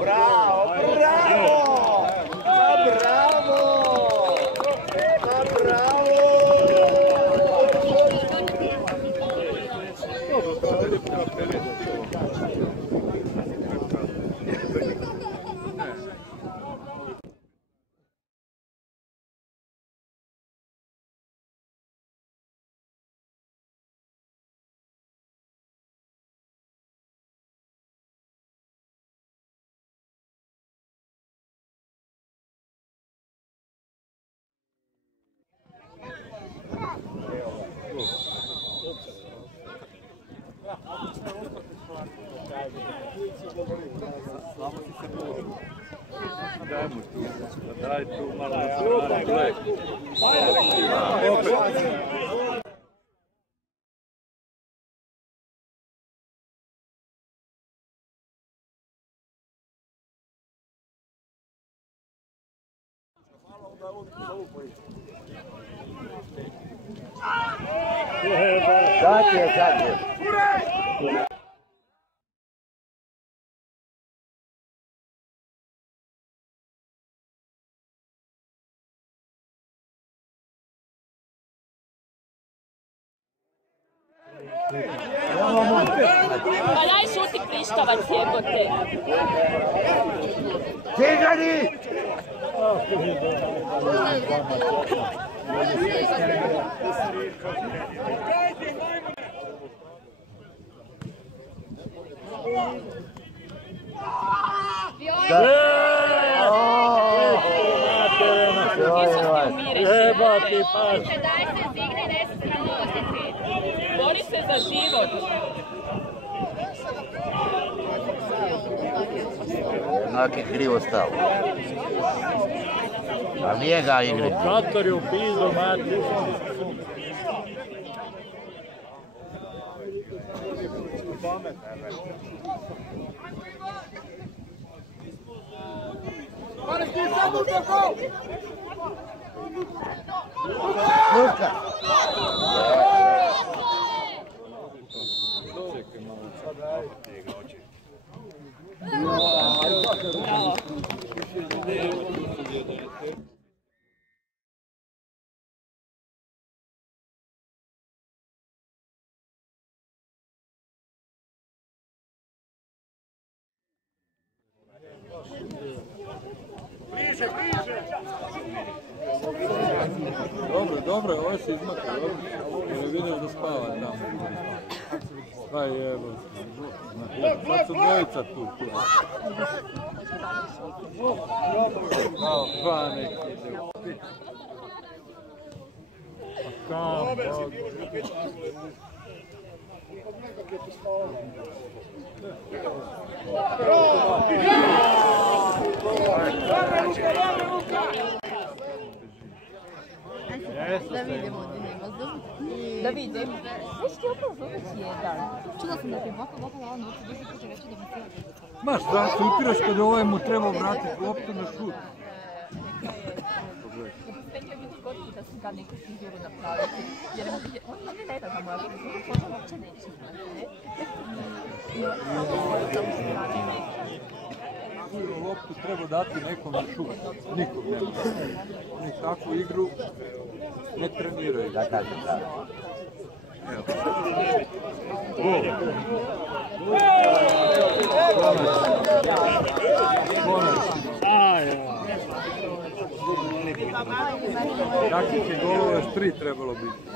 Bravo, bravo, bravo! Bravo! Bravo! Daj tu malo gled. Sad je. Pa daj šuti Krištavac, jebote. Cigani! Jebati pas. Daj se zigne, ne se sramotiti. Bori se za život. Onak je krivo stao. A nije ga igri. Kator je u pizdu, mati. Luka! Bliže, bliže! Dobro, ovo se izmaka, dobro. Ne vidiš da spava tamo. Kaj jebo. Sad su dvojica tu. Pa neki. Kam, Da vidimo od nema. Da vidim. Već ti opet zoveć jedan. Čula sam da ti je baka lala noći, 10 puta reći da mi se... Ma šta se upiraš kad ovaj mu treba vratiti loptu na šut? Sve će biti godinu da sam kad neku figuru napraviti. Jer on ne da moja figura, možda uopće neće imati. Loptu treba dati nekom na šut. Nikom nema. Oni takvu igru ne treniraju. Da kažem, da. Jakih je golova još 3 trebalo biti.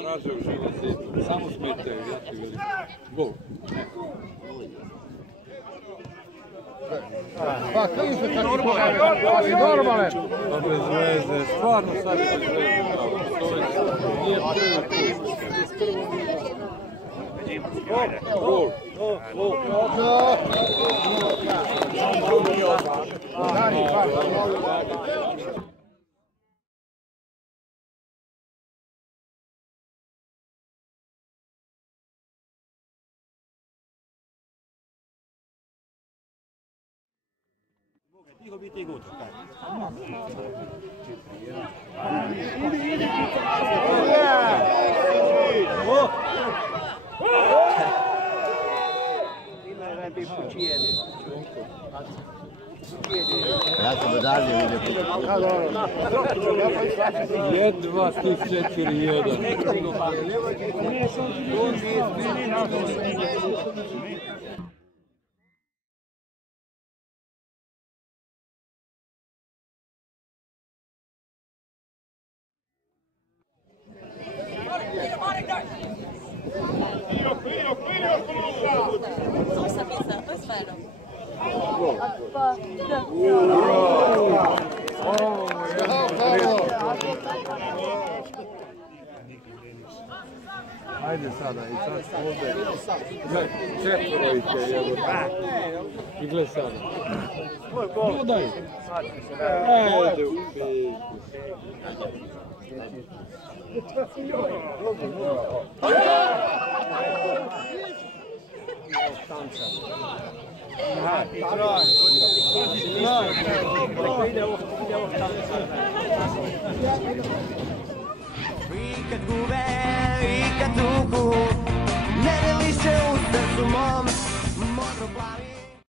Traže u živom zidu, samo smetaju, ja ti velim. Gol. Pa ti se tako normalne. Pa bez veze, stvarno sad je bez veze. Nije prvi put. Gol. Tiho biti i gut. Ja sam odavde vidio. Jedva ti 4-1. Ajde sada, i sad ovdje. Gle, 4 ih je jebo. I gle sada. Dodaj. Ajde u piku. I kad gube, i kad tuku, ne li se u srcu mom.